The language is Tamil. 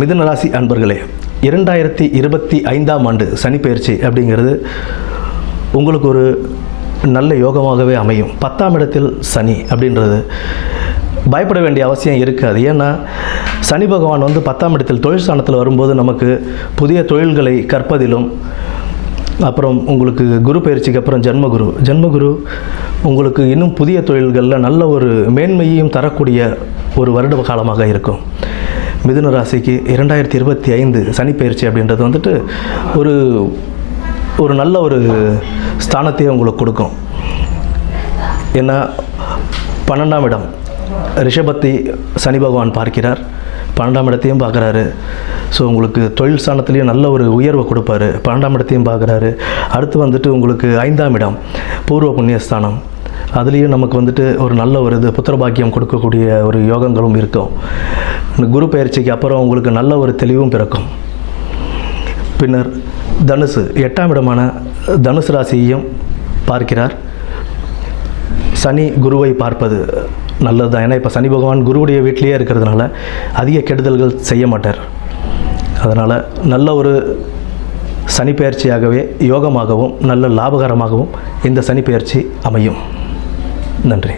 மிதுன ராசி அன்பர்களே, 2025ஆம் ஆண்டு சனிப்பெயர்ச்சி அப்படிங்கிறது உங்களுக்கு ஒரு நல்ல யோகமாகவே அமையும். 10ஆம் இடத்தில் சனி அப்படின்றது பயப்பட வேண்டிய அவசியம் இருக்காது. ஏன்னா சனி பகவான் 10ஆம் இடத்தில் தொழில் ஸ்தானத்தில் வரும்போது நமக்கு புதிய தொழில்களை கற்பதிலும், அப்புறம் உங்களுக்கு குரு பயிற்சிக்கு அப்புறம் ஜென்மகுரு உங்களுக்கு இன்னும் புதிய தொழில்களில் நல்ல ஒரு மேன்மையையும் தரக்கூடிய ஒரு வருட காலமாக இருக்கும். மிதுன ராசிக்கு 2025 சனி பயிற்சி அப்படின்றது ஒரு நல்ல ஒரு ஸ்தானத்தையே உங்களுக்கு கொடுக்கும். ஏன்னா 12ஆம் இடம் ரிஷபத்தை சனி பகவான் பார்க்கிறார், 12ஆம் இடத்தையும் பார்க்குறாரு. ஸோ உங்களுக்கு தொழில் ஸ்தானத்துலேயும் நல்ல ஒரு உயர்வை கொடுப்பாரு. 12ஆம் இடத்தையும் பார்க்குறாரு. அடுத்து உங்களுக்கு 5ஆம் இடம் பூர்வ புண்ணியஸ்தானம், அதுலேயும் நமக்கு ஒரு நல்ல ஒரு புத்திரபாக்கியம் கொடுக்கக்கூடிய ஒரு யோகங்களும் இருக்கும். குரு பயிற்சிக்கு அப்புறம் உங்களுக்கு நல்ல ஒரு தெளிவும் பிறக்கும். பின்னர் தனுசு 8ஆம் இடமான தனுசு ராசியையும் பார்க்கிறார். சனி குருவை பார்ப்பது நல்லது தான். ஏன்னா இப்போ சனி பகவான் குருவுடைய வீட்டிலேயே இருக்கிறதுனால அதிக கெடுதல்கள் செய்ய மாட்டார். அதனால் நல்ல ஒரு சனி பெயர்ச்சியாகவே யோகமாகவும் நல்ல லாபகரமாகவும் இந்த சனி பெயர்ச்சி அமையும். நன்றி.